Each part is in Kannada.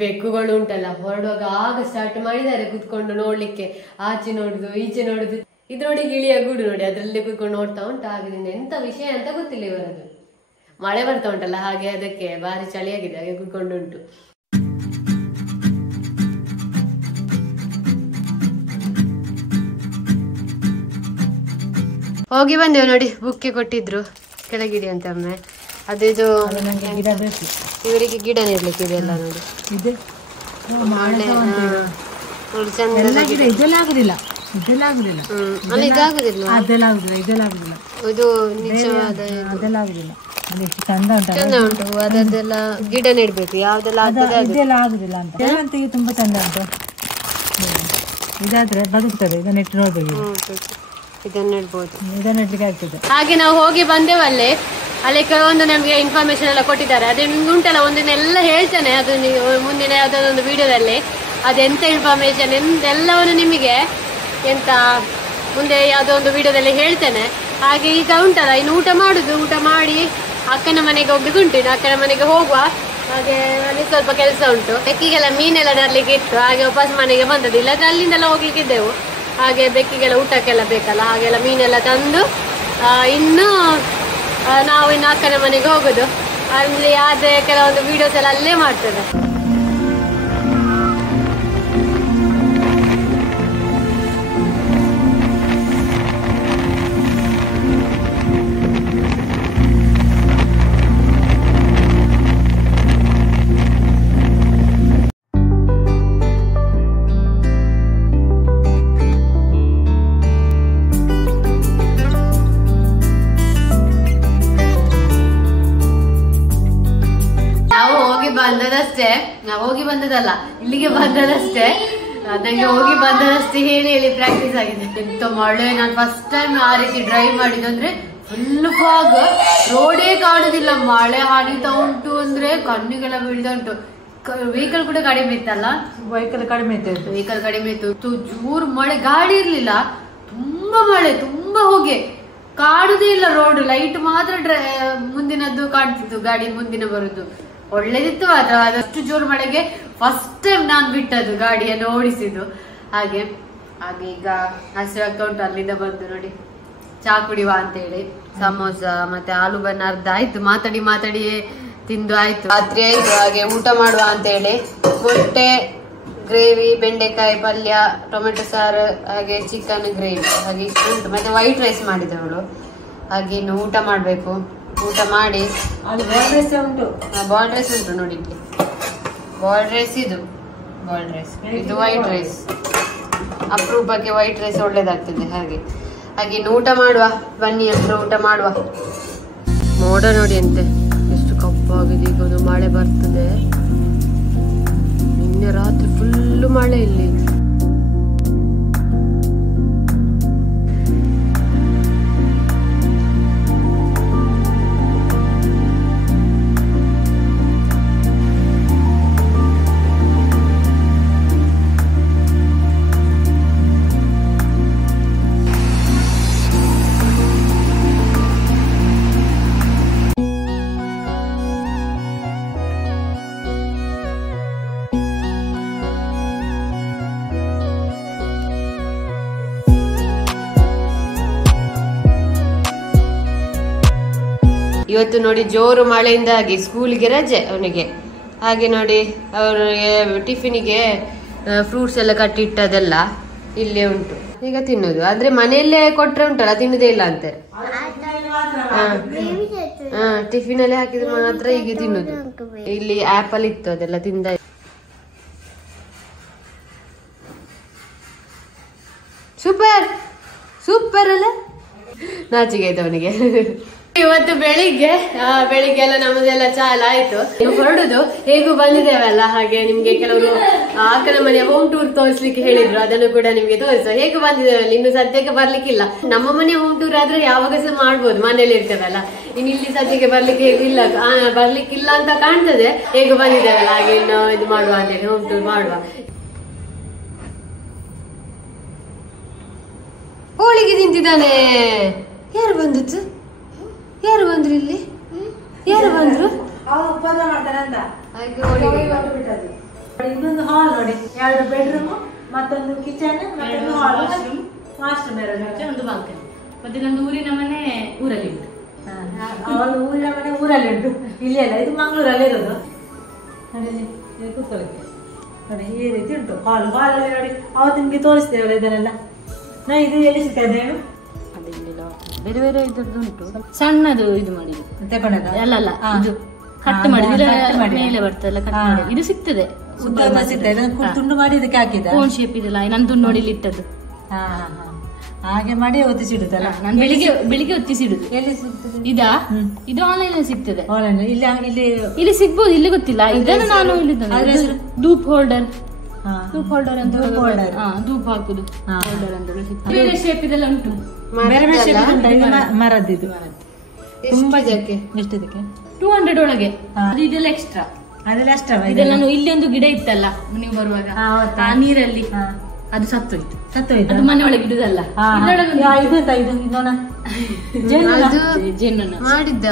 ಬೆಕ್ಕುಗಳು ಉಂಟಲ್ಲ ಹೊರಡುವಾಗ ಆಗ ಸ್ಟಾರ್ಟ್ ಮಾಡಿದ್ದಾರೆ ಕುತ್ಕೊಂಡು ನೋಡ್ಲಿಕ್ಕೆ, ಆಚೆ ನೋಡುದು ಈಚೆ ನೋಡುದು. ಇದು ನೋಡಿ ಗಿಳಿಯ ಗೂಡು ನೋಡಿ, ಅದ್ರಲ್ಲಿ ಕುತ್ಕೊಂಡು ನೋಡ್ತಾ ಉಂಟು. ಆಗದಿಂದ ಎಂತ ವಿಷಯ ಅಂತ ಗೊತ್ತಿಲ್ಲ ಇವರದು. ಮಳೆ ಬರ್ತಾ ಉಂಟಲ್ಲ ಹಾಗೆ ಅದಕ್ಕೆ ಭಾರಿ ಚಳಿಯಾಗಿದೆ, ಹಾಗೆ ಕುತ್ಕೊಂಡು ಉಂಟು. ಹೋಗಿ ಬಂದೇವು ನೋಡಿ, ಬುಕ್ಕೆ ಕೊಟ್ಟಿದ್ರು ಕೆಳಗಿಡಿ ಅಂತ ಒಮ್ಮೆ. ಅದು ಇದು ಇವರಿಗೆ ಗಿಡ ನೆಡ್ಲಿಕ್ಕೆ ಇದೆಲ್ಲ ನೋಡಿ, ಇದು ನಿಜವಾದ ಚಂದ ಉಂಟು. ಅದೆಲ್ಲ ಗಿಡ ನೆಡ್ಬೇಕು, ಯಾವ್ದೆಲ್ಲ ಆಗುದಿಲ್ಲ ಅಂತ ತುಂಬಾ ಚಂದ ಉಂಟು. ಇದಾದ್ರೆ ಬದುಕ್ತದೆ, ಇದನ್ನ ನೆಟ್ಟು ನೋಡ್ಬೇಕು, ಇದನ್ನ ನೆಡ್ಬೋದು, ಇದನ್ನ ನೆಡ್ಲಿಕ್ಕೆ ಆಗ್ತದೆ. ಹಾಗೆ ನಾವು ಹೋಗಿ ಬಂದೇವಲ್ಲೇ, ಅಲ್ಲಿ ಕೆಲವೊಂದು ನಮ್ಗೆ ಇನ್ಫಾರ್ಮೇಶನ್ ಎಲ್ಲ ಕೊಟ್ಟಿದ್ದಾರೆ. ಅದೇ ನಿಮ್ಗೆ ಉಂಟಲ್ಲ ಒಂದಿನೆಲ್ಲ ಹೇಳ್ತೇನೆ, ಅದು ನೀವು ಮುಂದಿನ ಯಾವ್ದಾದೊಂದು ವಿಡಿಯೋದಲ್ಲಿ ಅದೆಂತ ಇನ್ಫಾರ್ಮೇಶನ್ ಎಲ್ಲವನ್ನು ನಿಮಗೆ ಎಂತ ಮುಂದೆ ಯಾವುದೋ ಒಂದು ವಿಡಿಯೋದಲ್ಲಿ ಹೇಳ್ತೇನೆ. ಹಾಗೆ ಈಗ ಉಂಟಲ್ಲ ಇನ್ನು ಊಟ ಮಾಡುದು, ಊಟ ಮಾಡಿ ಅಕ್ಕನ ಮನೆಗೆ ಹೋಗ್ಲಿಕ್ಕೆ ಉಂಟು. ಇನ್ನು ಅಕ್ಕನ ಮನೆಗೆ ಹೋಗುವ. ಹಾಗೆ ಅಲ್ಲಿ ಸ್ವಲ್ಪ ಕೆಲಸ ಉಂಟು, ಬೆಕ್ಕಿಗೆಲ್ಲ ಮೀನೆಲ್ಲ ತರ್ಲಿಕ್ಕೆ ಇತ್ತು. ಹಾಗೆ ವಾಪಸ್ ಮನೆಗೆ ಬಂದದ್ದು, ಇಲ್ಲದ್ರೆ ಅಲ್ಲಿಂದೆಲ್ಲ ಹೋಗ್ಲಿಕ್ಕಿದ್ದೆವು. ಹಾಗೆ ಬೆಕ್ಕಿಗೆಲ್ಲ ಊಟಕ್ಕೆಲ್ಲ ಬೇಕಲ್ಲ, ಹಾಗೆಲ್ಲ ಮೀನೆಲ್ಲ ತಂದು ಇನ್ನು ನಾವು ಇನ್ನು ಅಕ್ಕನ ಮನೆಗೆ ಹೋಗುದು. ಅಲ್ಲಿ ಆದ್ರೆ ಕೆಲವೊಂದು ವಿಡಿಯೋಸ್ ಎಲ್ಲ ಅಲ್ಲೇ ಮಾಡ್ತದೆ. ನಾವು ಹೋಗಿ ಬಂದದಲ್ಲ, ಇಲ್ಲಿಗೆ ಬಂದದಷ್ಟೇ. ನಂಗೆ ಹೋಗಿ ಬಂದದಷ್ಟೇ ಹೇಳಿ ಹೇಳಿ ಪ್ರಾಕ್ಟೀಸ್ ಆಗಿದೆ. ಎಂತ ಮಳೆ, ನಾನು ಫಸ್ಟ್ ಟೈಮ್ ಆ ರೀತಿ ಡ್ರೈವ್ ಮಾಡಿದ್ದು. ಅಂದ್ರೆ ಫುಲ್ ಫಾಗ್, ರೋಡೇ ಕಾಣುದಿಲ್ಲ, ಮಳೆ ಹರಿತಾ ಉಂಟು. ಅಂದ್ರೆ ಕಣ್ಣಿಗೆಲ್ಲ ಬೀಳ್ತಾ ಉಂಟು. ವೆಹಿಕಲ್ ಕೂಡ ಕಡಿಮೆ ಇತ್ತಲ್ಲ, ವೆಹಿಕಲ್ ಕಡಿಮೆ ಇತ್ತು. ಜೋರು ಮಳೆ, ಗಾಡಿ ಇರ್ಲಿಲ್ಲ, ತುಂಬಾ ಮಳೆ, ತುಂಬಾ ಹೊಗೆ, ಕಾಣುದೇ ಇಲ್ಲ ರೋಡ್. ಲೈಟ್ ಮಾತ್ರ ಮುಂದಿನದ್ದು ಕಾಣ್ತಿತ್ತು, ಗಾಡಿ ಮುಂದಿನ ಬರುದು. ಒಳ್ಳೇದಿತ್ತು. ಅದಷ್ಟು ಜೋರು ಮಳೆಗೆ ಫಸ್ಟ್ ಟೈಮ್ ನಾನು ಬಿಟ್ಟದ್ದು, ಗಾಡಿಯನ್ನು ಓಡಿಸಿದ್ದು. ಹಾಗೆ ಈಗ ಹಸಿರಾಗ್ತಾ ಉಂಟು. ಅಲ್ಲಿಂದ ಬಂದು ನೋಡಿ ಚಾ ಕುಡಿಯುವ ಅಂತ ಹೇಳಿ ಸಮೋಸ ಮತ್ತೆ ಆಲೂ ಬನ್ನ ಅರ್ಧ ಆಯ್ತು, ಮಾತಾಡಿ ತಿಂದು ಆಯ್ತು, ರಾತ್ರಿ ಆಯ್ತು. ಹಾಗೆ ಊಟ ಮಾಡುವ ಅಂತ ಹೇಳಿ ಮೊಟ್ಟೆ ಗ್ರೇವಿ, ಬೆಂಡೆಕಾಯಿ ಪಲ್ಯ, ಟೊಮೆಟೊ ಸಾರು, ಹಾಗೆ ಚಿಕನ್ ಗ್ರೇವಿ, ಹಾಗೆ ಇಷ್ಟು ಉಂಟು. ಮತ್ತೆ ವೈಟ್ ರೈಸ್ ಮಾಡಿದವಳು. ಹಾಗೆ ಇನ್ನು ಊಟ ಮಾಡ್ಬೇಕು. ಊಟ ಮಾಡಿ ಬಾಯ್ಲ್ಡ್ ರೈಸ್ ಉಂಟು ನೋಡಿ, ಬಾಯ್ಲ್ಡ್ ರೈಸ್, ಇದು ವೈಟ್ ರೈಸ್. ಅಪರೂಪಕ್ಕೆ ವೈಟ್ ರೈಸ್ ಒಳ್ಳೇದಾಗ್ತದೆ. ಹಾಗೆ ಇನ್ನು ಊಟ ಮಾಡುವ, ಬನ್ನಿ ಹತ್ರ ಊಟ ಮಾಡುವ. ಮೋಡ ನೋಡಿ ಅಂತೆ ಎಷ್ಟು ಕಪ್ಪಾಗಿದೆ. ಈಗ ಒಂದು ಮಳೆ ಬರ್ತದೆ. ನಿನ್ನೆ ರಾತ್ರಿ ಫುಲ್ಲು ಮಳೆ ಇಲ್ಲಿ. ಇವತ್ತು ನೋಡಿ ಜೋರು ಮಳೆಯಿಂದಾಗಿ ಸ್ಕೂಲಿಗೆ ರಜೆ ಅವನಿಗೆ. ಹಾಗೆ ನೋಡಿ ಅವರಿಗೆ ಟಿಫಿನಿಗೆ ಫ್ರೂಟ್ಸ್ ಎಲ್ಲ ಕಟ್ಟಿಟ್ಟದೆಲ್ಲ ಇಲ್ಲೇ ಉಂಟು, ಈಗ ತಿನ್ನುದು. ಆದ್ರೆ ಮನೆಯಲ್ಲೇ ಕೊಟ್ರೆ ಉಂಟಲ್ಲ ತಿನ್ನುದೇ ಇಲ್ಲ ಅಂತೆ. ಟಿಫಿನ್ ಅಲ್ಲಿ ಹಾಕಿದ್ರೆ ಮಾತ್ರ ಈಗ ತಿನ್ನುದು. ಇಲ್ಲಿ ಆಪಲ್ ಇತ್ತು, ಅದೆಲ್ಲ ತಿಂದ. ಸೂಪರ್ ಅಲ್ಲ, ನಾಚಿಗೆ ಆಯ್ತು ಅವನಿಗೆ. ಇವತ್ತು ಬೆಳಿಗ್ಗೆ ಎಲ್ಲ ನಮ್ಮದೆಲ್ಲ ಚಾ ಎಲ್ಲ ಆಯ್ತು. ನೀವು ಹೊರಡುದು ಹೇಗೂ ಬಂದಿದ್ದೇವಲ್ಲ, ಹಾಗೆ ನಿಮ್ಗೆ ಕೆಲವರು ಅಕ್ಕನ ಮನೆಯ ಹೋಮ್ ಟೂರ್ ತೋರಿಸ್ಲಿಕ್ಕೆ ಹೇಳಿದ್ರು, ಅದನ್ನು ಕೂಡ ನಿಮ್ಗೆ ತೋರಿಸುವ. ಹೇಗೆ ಬಂದಿದ್ದೇವಲ್ಲ, ಇನ್ನು ಸದ್ಯಕ್ಕೆ ಬರ್ಲಿಕ್ಕಿಲ್ಲ. ನಮ್ಮ ಮನೆಯ ಹೋಮ್ ಟೂರ್ ಆದ್ರೆ ಯಾವಾಗ ಸಹ ಮಾಡ್ಬೋದು, ಮನೇಲಿ ಇರ್ತೇವಲ್ಲ. ಇನ್ನು ಇಲ್ಲಿ ಸದ್ಯಕ್ಕೆ ಬರ್ಲಿಕ್ಕಿಲ್ಲ ಅಂತ ಕಾಣ್ತದೆ. ಹೇಗೂ ಬಂದಿದ್ದೇವಲ್ಲ, ಹಾಗೆ ಇನ್ನು ಇದು ಮಾಡುವ ಅಂತೇಳಿ ಹೋಮ್ ಟೂರ್ ಮಾಡುವ. ಹೋಳಿಗೆ ತಿಂತಿದ್ದಾನೆ. ಯಾರು ಬಂದಿತ್ತು? ಯಾರು ಬಂದ್ರು ಇಲ್ಲಿ? ಯಾರು ಬಂದ್ರು? 2 ಬೆಡ್ರೂಮ್, ಮತ್ತೊಂದು ಕಿಚನ್, ಮತ್ತೊಂದು ಹಾಲ್, ವಾಶ್ರೂಮ್ ಒಂದು ಬಾಲ್ಕನಿ. ಮತ್ತೆ ನಂದು ಊರಿನ ಮನೆ ಊರಲ್ಲಿ ಉಂಟು. ಅವಳು ಊರಿನ ಮನೆ ಊರಲ್ಲಿ ಉಂಟು, ಇಲ್ಲಿ ಅಲ್ಲ, ಇದು ಮಂಗಳೂರಲ್ಲಿ ಇರೋದು. ನೋಡಿ ಇಲ್ಲಿ ಕೂತ್ಕೊಳ್ಳಿಕ್ಕೆ ನೋಡಿ ಈ ರೀತಿ ಉಂಟು ಹಾಲ್. ಹಾಲಲ್ಲಿ ನೋಡಿ ಅವತ್ತು ನಿಮ್ಗೆ ತೋರಿಸ್ತೇವಲ್ಲ ಇದನ್ನೆಲ್ಲ. ನಾ ಇದು ಎಲ್ಲಿ ಸಿಗ್ತದೆ ಹೇಳು? ಬೇರೆ ಬೇರೆ ಇದ್ರದ್ದು ಉಂಟು. ಸಣ್ಣದು ಇದು ಮಾಡಿದ್ದು ತಗೊಂಡದ ಅಲ್ಲ ಇದು ಕಟ್ ಮಾಡಿ ಮೇಲೆ ಬರ್ತದಲ್ಲ, ಕಟ್ ಮಾಡಿ ಇದು ಸಿಗ್ತದೆ. ತುಂಡು ಮಾಡಿ ಇದಕ್ಕೆ ಹಾಕಿದ ಕೋನ್ ಶೇಪ್ ಇದೆಲ್ಲ ನಂದು ನೋಡಿ ಇಲ್ಲಿ ಇಟ್ಟದ್ದು. ಹಾಗೆ ಮಾಡಿ ಒತ್ತಿಸಿಡುತ್ತಲ್ಲ. ನಾನು ಬೆಳಿಗ್ಗೆ ಒತ್ತಿಸಿಡುದು. ಎಲ್ಲಿ ಸಿಗ್ತದೆ ಇದಾ? ಇದು ಆನ್ಲೈನ್ ಅಲ್ಲಿ ಸಿಗ್ತದೆ. ಆನ್ಲೈನ್ ಇಲ್ಲಿ ಸಿಗ್ಬೋದು, ಇಲ್ಲಿ ಗೊತ್ತಿಲ್ಲ. ಇದನ್ನು ನಾನು ಧೂಪ್ ಹೋಲ್ಡರ್ ಅಂತ ಧೂಪ್ ಹಾಕುದು ಹೋಲ್ಡರ್ ಅಂತ ಬೇರೆ ಶೇಪ್ ಇದೆಲ್ಲ ಉಂಟು. ಬೇರೆ ಬೇರೆ ಶೇಪ್ ಮರದ್ದು ತುಂಬಾ ಎಷ್ಟು ಇದಕ್ಕೆ 200 ಒಳಗೆ. ಇದೆಲ್ಲ ಎಕ್ಸ್ಟ್ರಾ, ಅದೆಲ್ಲ ಅಷ್ಟವ. ಇದೆಲ್ಲ ನಾನು ಇಲ್ಲಿ ಒಂದು ಗಿಡ ಇತ್ತಲ್ಲ ನೀವು ಬರುವಾಗ, ಆ ನೀರಲ್ಲಿ ಅದು ಸತ್ತೋಯ್ತು. ಅದು ಮನೆ ಒಳಗೆ ಇಡುದಲ್ಲ, ಜೇನು ಮಾಡಿದ್ದ.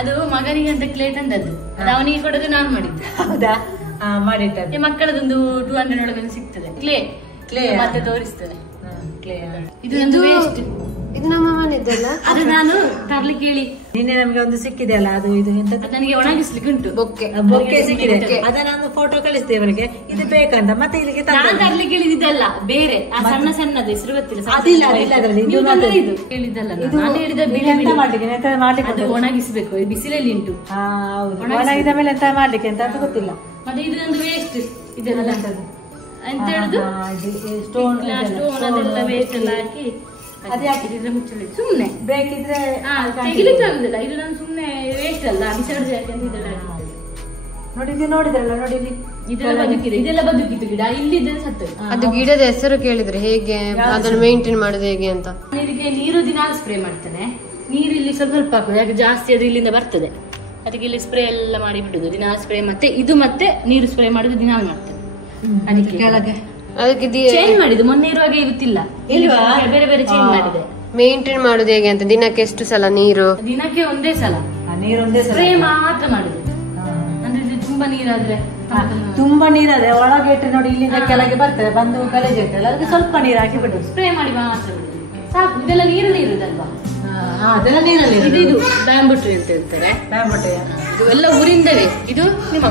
ಅದು ಮಗನಿಗೆ ಅಂತ ಕ್ಲೇ ತಂದದ್ದು, ಅದು ಅವನಿಗೆ ಕೊಡೋದು ನಾನು ಮಾಡಿದ್ದೆ. ಹೌದಾ? ಮಾಡಿಟ್ಟ ಮಕ್ಕಳದೊಂದು 200 ಒಳಗೆ ಸಿಗ್ತದೆ ಕ್ಲೇ ಮತ್ತೆ ತೋರಿಸ್ತದೆ. ಇದು ಇದು ನಮ್ಮ ಮನೆದ್ದಲ್ಲ, ಅದು ನಾನು ತರ್ಲಿಕ್ಕೆ ಹೇಳಿ ನಿನ್ನೆ ನಮ್ಗೆ ಒಂದು ಸಿಕ್ಕಿದೆ ಅಲ್ಲ, ಅದು ಇದು ಎಂತ ನನಗೆ ಒಣಗಿಸ್ಲಿಕ್ಕೆ ಉಂಟು. ಬೊಕ್ಕೆ ಸಿಕ್ಕಿದೆ, ಅದನ್ನ ಫೋಟೋ ಕಳಿಸ್ತೇವೆ ಅವರಿಗೆ. ಇದು ಬೇಕಂತ ಮತ್ತೆ ಇಲ್ಲಿಗೆ ನಾನು ತರ್ಲಿಕ್ಕೆ ಹೇಳಿದ್ದಲ್ಲ, ಬೇರೆ ಆ ಸಣ್ಣ ಸಣ್ಣದು ಹೆಸರು ಗೊತ್ತಿಲ್ಲ. ಅದಿಲ್ಲ ಅದರಲ್ಲಿ ಇದು ಹೇಳಿದ್ದಲ್ಲ, ನಾನು ಹೇಳಿದ ಎಂತ ಮಾಡ್ಲಿಕ್ಕೆ ಅದು ಒಣಗಿಸ್ಬೇಕು, ಬಿಸಿಲಲ್ಲಿ ಉಂಟು. ಒಣಗಿದ ಮೇಲೆ ಎಂತ ಮಾಡ್ಲಿಕ್ಕೆ ಅಂತ ಅದು ಗೊತ್ತಿಲ್ಲ. ಮತ್ತೆ ಇದು ಒಂದು ವೇಸ್ಟ್ ಇದೆಲ್ಲ ಎಂತ ಹೇಳುದು, ಸ್ಟೋನ್ ಅದೆಲ್ಲ ವೇಸ್ಟ್ ಎಲ್ಲ ಹಾಕಿ ಅದೇ ಹಾಕಿದ್ರೆ ಮುಚ್ಚಳಿ ಸುಮ್ನೆ ಬೇಕಿದ್ರೆ ತೆಗಿಲಿಕ್ಕೆ ಆಗುದಿಲ್ಲ. ಇದು ನಾನು ಸುಮ್ನೆ ವೇಸ್ಟ್ ಅಲ್ಲ, ಬಿಸಾಡುದು ಯಾಕೆ ಅಂತ ಇದೆಲ್ಲ ನೋಡಿ. ಇದು ನೋಡಿದ್ರಲ್ಲ, ನೋಡಿ ಇಲ್ಲಿ ಇದೆಲ್ಲ ಬದುಕಿತ್ತು ಗಿಡ, ಇಲ್ಲಿ ಸತ್ತು. ಅದು ಗಿಡದ ಹೆಸರು ಕೇಳಿದ್ರೆ ಹೇಗೆ ಅದನ್ನು ಮೇಂಟೈನ್ ಮಾಡುದು ಹೇಗೆ ಅಂತ. ಇದಕ್ಕೆ ನೀರು ದಿನ ಸ್ಪ್ರೇ ಮಾಡ್ತೇನೆ. ನೀರು ಇಲ್ಲಿ ಸ್ವಲ್ಪ ಹಾಕುದು, ಯಾಕೆ ಜಾಸ್ತಿ ಅದು ಇಲ್ಲಿಂದ ಬರ್ತದೆ. ಅದಕ್ಕೆ ಇಲ್ಲಿ ಸ್ಪ್ರೇ ಎಲ್ಲ ಮಾಡಿ ಬಿಡುದು ದಿನ ಸ್ಪ್ರೇ. ಮತ್ತೆ ನೀರು ಸ್ಪ್ರೇ ಮಾಡುದು ದಿನ ಮಾಡ್ತೇನೆ. ಅದಕ್ಕೆ ಕೆಳಗೆ ಅದಕ್ಕೆ ಚೇಂಜ್ ಮಾಡಿದ್ದು, ಮೊನ್ನೆ ಇರುವಾಗ ಇರುತ್ತಿಲ್ಲ, ಬೇರೆ ಬೇರೆ ಚೇಂಜ್ ಮಾಡಿದೆ. ಮೇಂಟೈನ್ ಮಾಡುದು ಹೇಗೆ ಅಂತ. ದಿನಕ್ಕೆ ಎಷ್ಟು ಸಲ ನೀರು? ದಿನಕ್ಕೆ ಒಂದೇ ಸಲ ಸ್ಪ್ರೇ ಮಾತ್ರ ಮಾಡುದು. ಅಂದ್ರೆ ಇದು ತುಂಬಾ ನೀರಾದ್ರೆ ಒಳಗೆ ಇಟ್ಟರೆ ನೋಡಿ ಇಲ್ಲಿಂದ ಕೆಳಗೆ ಬರ್ತದೆ, ಬಂದು ಗಲೀಜು ಇರ್ತಲ್ಲ, ಅದಕ್ಕೆ ಸ್ವಲ್ಪ ನೀರು ಹಾಕಿ ಬಿಡುದು, ಸ್ಪ್ರೇ ಮಾಡಿ ಮಾತ್ರ ಸಾಕು. ಇದೆಲ್ಲ ನೀರು ಇರುದಲ್ವಾ? ಅದೆಲ್ಲ ನೀರಲ್ಲಿ. ಇದು ಬ್ಯಾಂಬೂ ಟ್ರೀ ಅಂತ ಹೇಳ್ತಾರೆ. ಬ್ಯಾಂಬೂ ಟ್ರೀ ಇದು ಎಲ್ಲ ಊರಿಂದವೇ. ಇದು ನಿಮ್ಮ